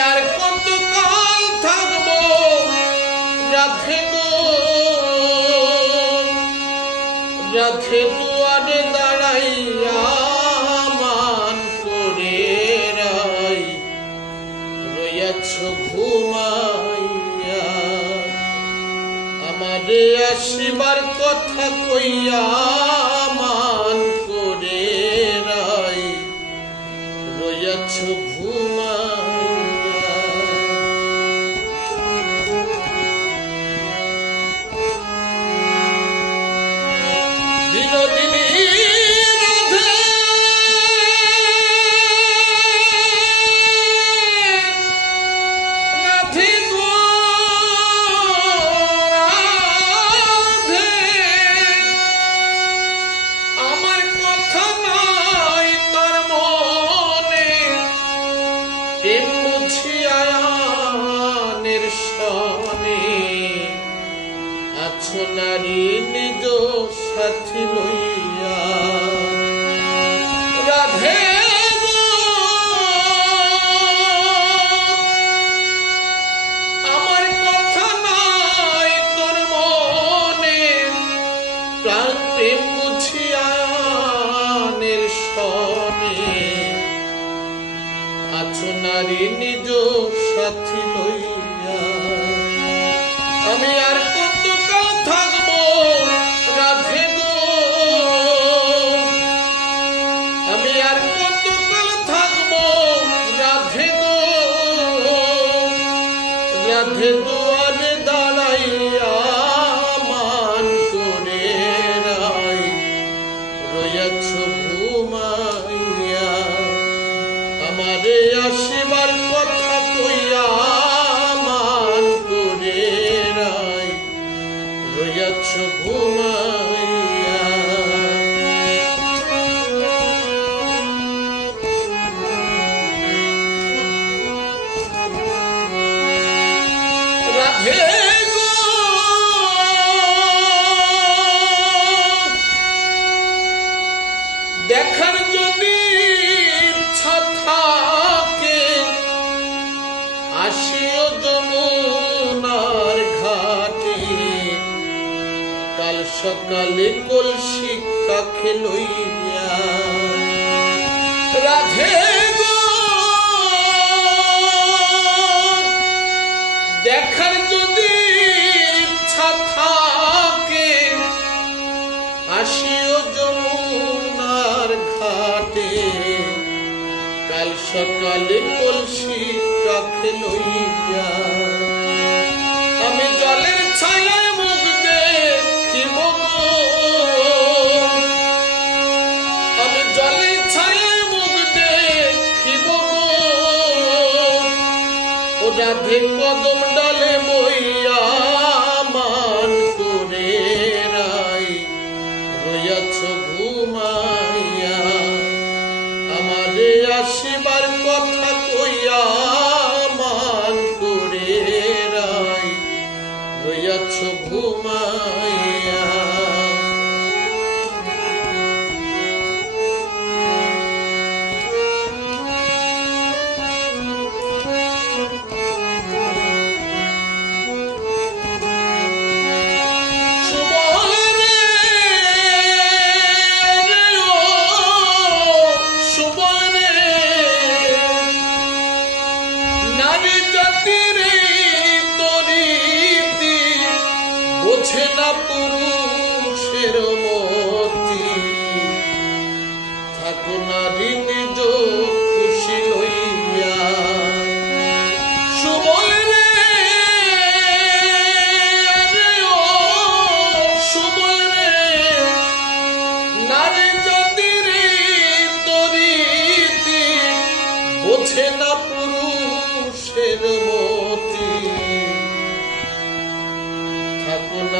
আর কতকাল থাকব? রাধে গো। রাধে দুয়ারে দাঁড়াইয়া মান করে রাই। রইয়াছ ঘুমাইয়া। আমারে আসিবার কথা কইয়া মান করে রাই। রইয়াছ ঘুম বিনোদিনী আছো নিজ সাথী লইয়া রাধে আমার কথা নাই তোর মনে, প্রাণ প্রেম বুঝিয়ানের সনে আছো নারী নিজ সাথী লইয়া। আমি আর রইয়াছ সকালে কলসি কাখে লইয়া। রাধে দেখার যদি ইচ্ছা থাকে, আসিও যমুনার ঘাটে। কাল সকালে কলসি কাখে লইয়া। আমি জলের ছায়ায় মুখ দেখিব রাধে কদম ডালে বইয়া মান করে রাই। রইয়াছ ঘুমাইয়া আমারে আসিবার কথা কইয়া বোঝে না পুরুষের মতি। থাকো নারী নিজ খুশি লইয়া। পুরুষের মতি।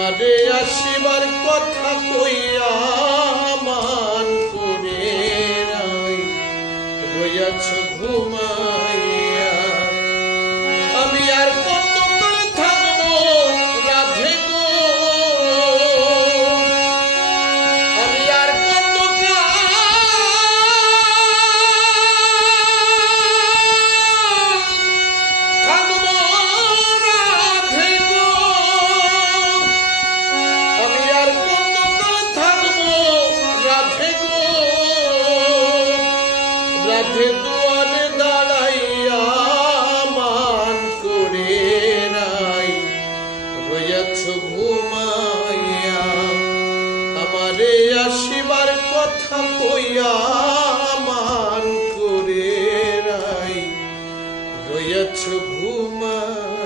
আমারে আসিবার কথা কইয়া মান করে রাই। রয়েছ ঘুমাইয়া